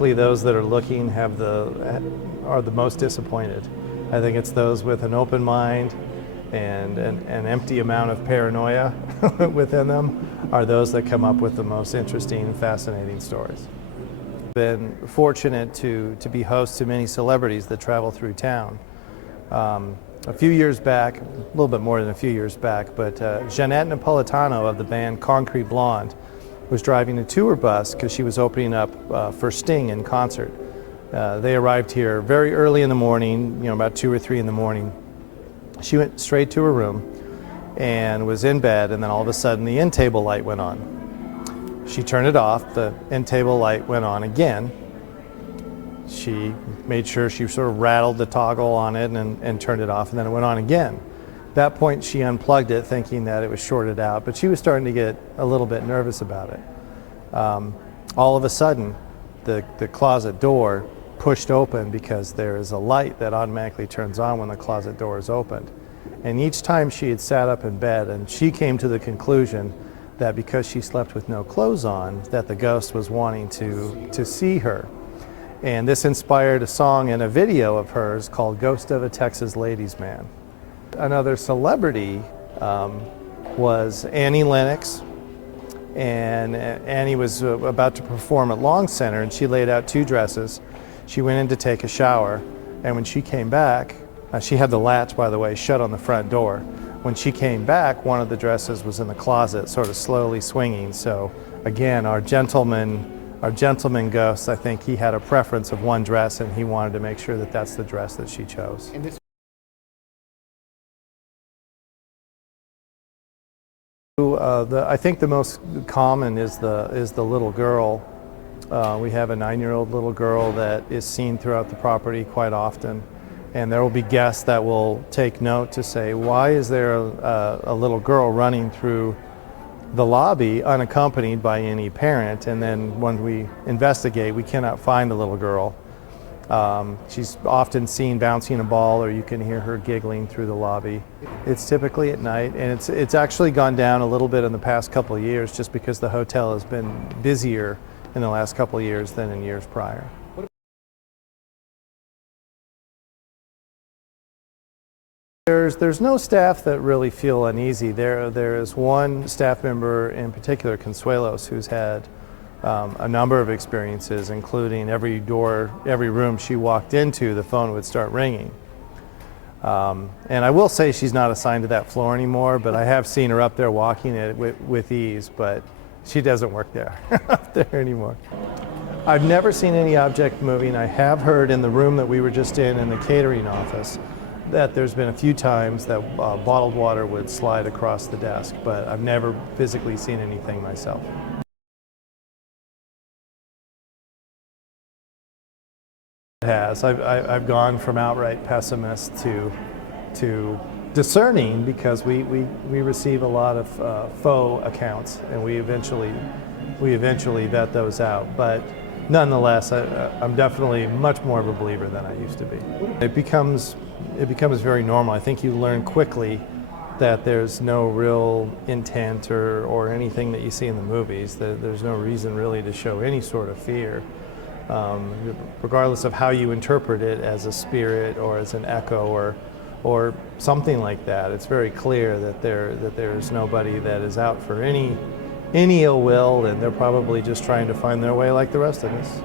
typically those that are looking are the most disappointed. I think it's those with an open mind and an empty amount of paranoia within them are those that come up with the most interesting and fascinating stories. Been fortunate to be host to many celebrities that travel through town. A few years back, a little bit more than a few years back, but Jeanette Napolitano of the band Concrete Blond was driving a tour bus because she was opening up for Sting in concert. They arrived here very early in the morning, about 2 or 3 in the morning. She went straight to her room and was in bed, and then all of a sudden the end table light went on. She turned it off, the end table light went on again. She made sure she sort of rattled the toggle on it and turned it off, and then it went on again. At that point she unplugged it thinking that it was shorted out, but she was starting to get a little bit nervous about it. All of a sudden the closet door pushed open because there is a light that automatically turns on when the closet door is opened. And each time she had sat up in bed, and she came to the conclusion that because she slept with no clothes on, that the ghost was wanting to see her. And this inspired a song and a video of hers called Ghost of a Texas Ladies Man. Another celebrity was Annie Lennox. And Annie was about to perform at Long Center, and she laid out 2 dresses. She went in to take a shower, and when she came back, she had the latch, by the way, shut on the front door. When she came back, one of the dresses was in the closet, sort of slowly swinging. So again, our gentleman ghost, I think he had a preference of one dress, and he wanted to make sure that that's the dress that she chose. I think the most common is the little girl. We have a 9-year-old little girl that is seen throughout the property quite often, and there will be guests that will take note to say, why is there a little girl running through the lobby unaccompanied by any parent? And then when we investigate, we cannot find the little girl. She's often seen bouncing a ball, or you can hear her giggling through the lobby. It's typically at night, and it's actually gone down a little bit in the past couple of years just because the hotel has been busier in the last couple of years than in years prior. There's no staff that really feel uneasy. There is one staff member in particular, Consuelos, who's had a number of experiences, including every room she walked into, the phone would start ringing. And I will say she's not assigned to that floor anymore, but I have seen her up there walking it with ease, but she doesn't work there up there anymore. I've never seen any object moving. I have heard in the room that we were just in the catering office, that there's been a few times that bottled water would slide across the desk, but I've never physically seen anything myself. It has. I've gone from outright pessimist to discerning, because we receive a lot of faux accounts, and we eventually vet those out. But nonetheless, I'm definitely much more of a believer than I used to be. It becomes very normal. I think you learn quickly that there's no real intent or anything that you see in the movies. There's no reason really to show any sort of fear, regardless of how you interpret it as a spirit or as an echo or something like that. It's very clear that there's nobody that is out for any ill will, and they're probably just trying to find their way like the rest of us.